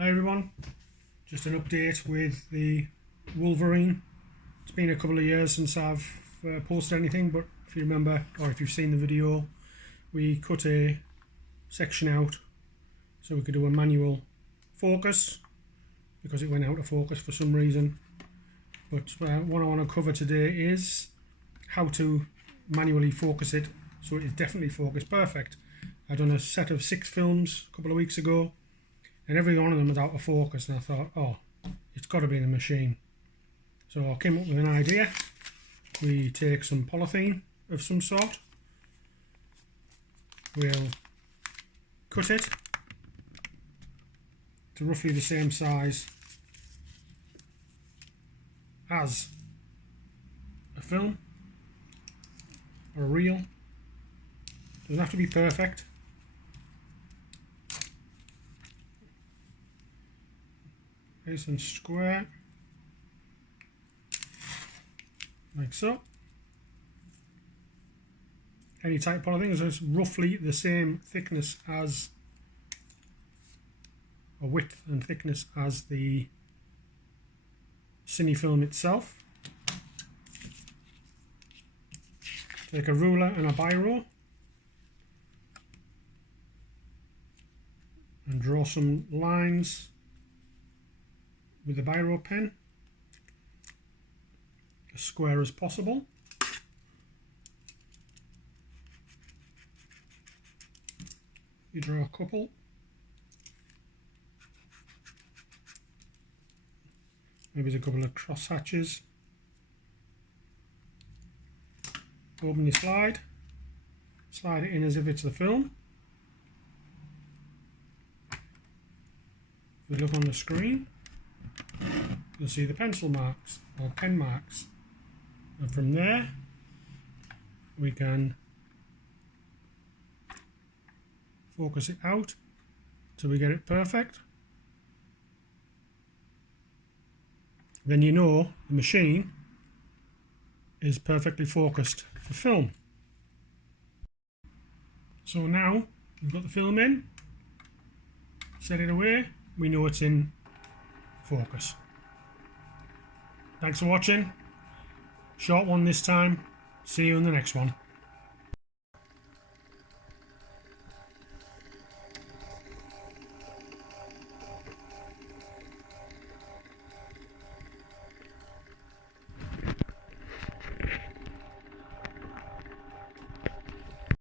Hi everyone, just an update with the Wolverine. It's been a couple of years since I've posted anything, but if you remember, or if you've seen the video, we cut a section out so we could do a manual focus because it went out of focus for some reason. But what I want to cover today is how to manually focus it so it is definitely focus perfect. I've done a set of 6 films a couple of weeks ago, and every one of them was out of focus, and I thought, oh, it's got to be the machine. So I came up with an idea. We take some polythene of some sort, we'll cut it to roughly the same size as a film or a reel. Doesn't have to be perfect. Nice and square, like so. Any type of polythene is roughly the same thickness as, or width and thickness as the cine film itself. Take a ruler and a biro and draw some lines with the biro pen, as square as possible. You draw a couple. Maybe there's a couple of cross hatches. Open your slide. Slide it in as if it's the film. If we look on the screen, you'll see the pencil marks or pen marks, and from there we can focus it out till we get it perfect. Then you know the machine is perfectly focused for film. So now we've got the film in, set it away, we know it's in focus. Thanks for watching. Short one this time. See you in the next one.